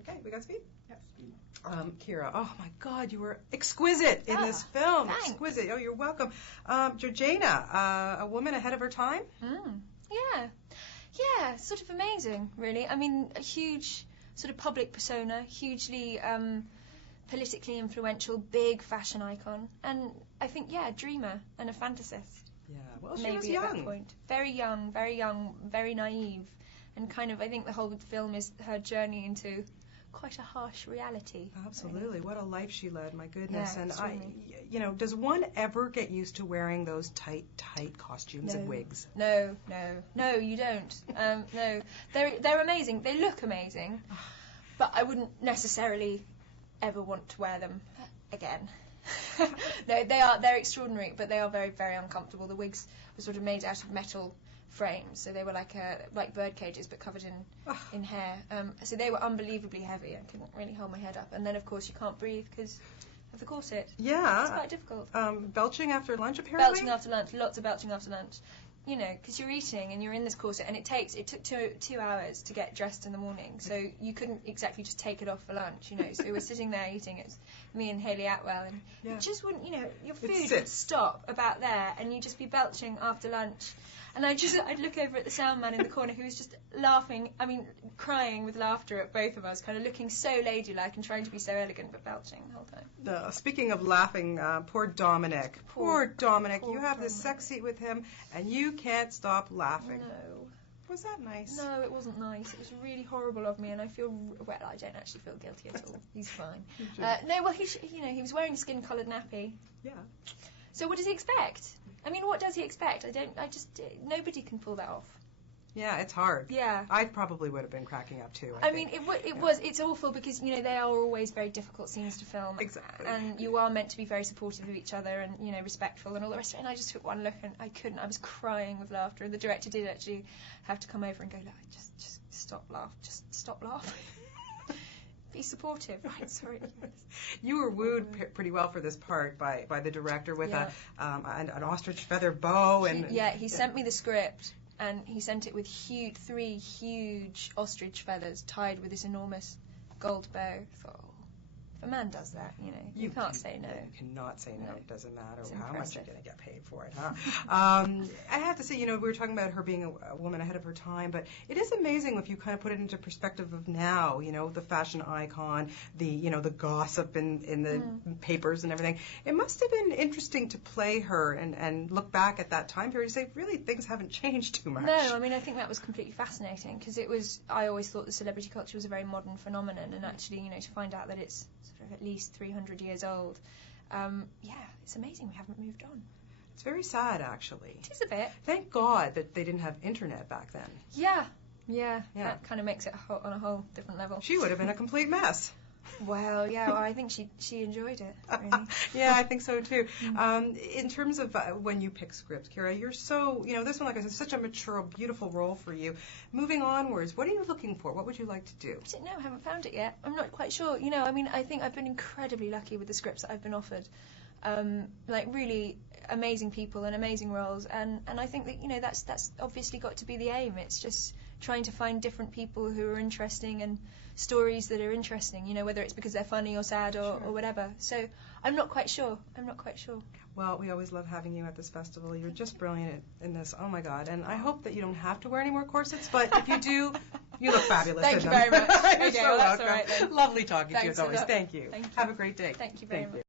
Okay, we got speed? Yes. Kira, oh my God, you were exquisite in this film. Thanks. Exquisite. Oh, you're welcome. Georgina, a woman ahead of her time? Yeah, sort of amazing, really. I mean, a huge sort of public persona, hugely politically influential, big fashion icon, and I think, a dreamer and a fantasist. Yeah, well, she maybe was at young. that point. Very young, very naive, and kind of, I think the whole film is her journey into quite a harsh reality. Absolutely. Really. What a life she led, my goodness. Yeah, and does one ever get used to wearing those tight costumes and wigs? No, you don't. No, they're amazing. They look amazing, but I wouldn't necessarily ever want to wear them again. No, they're extraordinary, but they are very, very uncomfortable. The wigs were sort of made out of metal frames, so they were like bird cages but covered in hair. So they were unbelievably heavy. I couldn't really hold my head up, and then of course you can't breathe because of the corset. Yeah, it's quite difficult. Belching after lunch, apparently. Belching after lunch, lots of belching after lunch. You know, because you're eating and you're in this corset, and it took 2 hours to get dressed in the morning, so you couldn't exactly just take it off for lunch, you know. So we're sitting there eating. It's me and Hayley Atwell, and you just wouldn't, you know, your food would stop about there, and you'd just be belching after lunch. And I'd look over at the sound man in the corner who was just laughing, crying with laughter at both of us, kind of looking so ladylike and trying to be so elegant, but belching the whole time. Speaking of laughing, poor Dominic. Poor Dominic. You have this sex seat with him, and you can't stop laughing. No. Was that nice? No, it wasn't nice. It was really horrible of me, and I don't actually feel guilty at all. He's fine. He was wearing a skin-coloured nappy. Yeah. So what does he expect? I mean, what does he expect? Nobody can pull that off. Yeah, it's hard. Yeah. I probably would have been cracking up too. I mean, it's awful because, you know, they are always very difficult scenes to film. Exactly. And you are meant to be very supportive of each other and, you know, respectful and all the rest of it. And I just took one look and I couldn't. I was crying with laughter. And the director did actually have to come over and go, look, just stop laughing. Just stop laughing. Be supportive. Right, sorry. You were wooed pretty well for this part by the director with an ostrich feather bow. He sent me the script. And he sent it with 3 huge ostrich feathers tied with this enormous gold bow. I thought, if a man does that, you know, you can't say no. You cannot say no. It doesn't matter how much you're going to get paid for it, huh? I have to say, you know, we were talking about her being a woman ahead of her time, but it is amazing if you kind of put it into perspective of now, you know, the fashion icon, the gossip in the papers and everything. It must have been interesting to play her and look back at that time period and say, really, things haven't changed too much. No, I mean, I think that was completely fascinating because I always thought the celebrity culture was a very modern phenomenon, and actually, you know, to find out that it's sort of at least 300 years old, it's amazing we haven't moved on. It's very sad, actually. It is a bit. Thank God that they didn't have internet back then. Yeah. That kind of makes it on a whole different level. She would have been a complete mess. Well, I think she enjoyed it, really. Yeah, I think so too. In terms of when you pick scripts, Kira, you're so, you know, this one, like I said, such a mature, beautiful role for you. Moving onwards, what are you looking for? What would you like to do? I don't know, I haven't found it yet. I'm not quite sure. You know, I mean, I think I've been incredibly lucky with the scripts that I've been offered. Like really amazing people and amazing roles, and I think that, you know, that's obviously got to be the aim. It's just trying to find different people who are interesting and stories that are interesting, you know, whether it's because they're funny or sad or whatever. So I'm not quite sure. Well, we always love having you at this festival. You're just brilliant in this. Oh my God. And I hope that you don't have to wear any more corsets, but if you do, you look fabulous. Thank you very much. You're so well, that's welcome. all right then. Lovely talking to you as Thanks a always. lot. Thank you. Thank you. Have a great day. Thank you very much.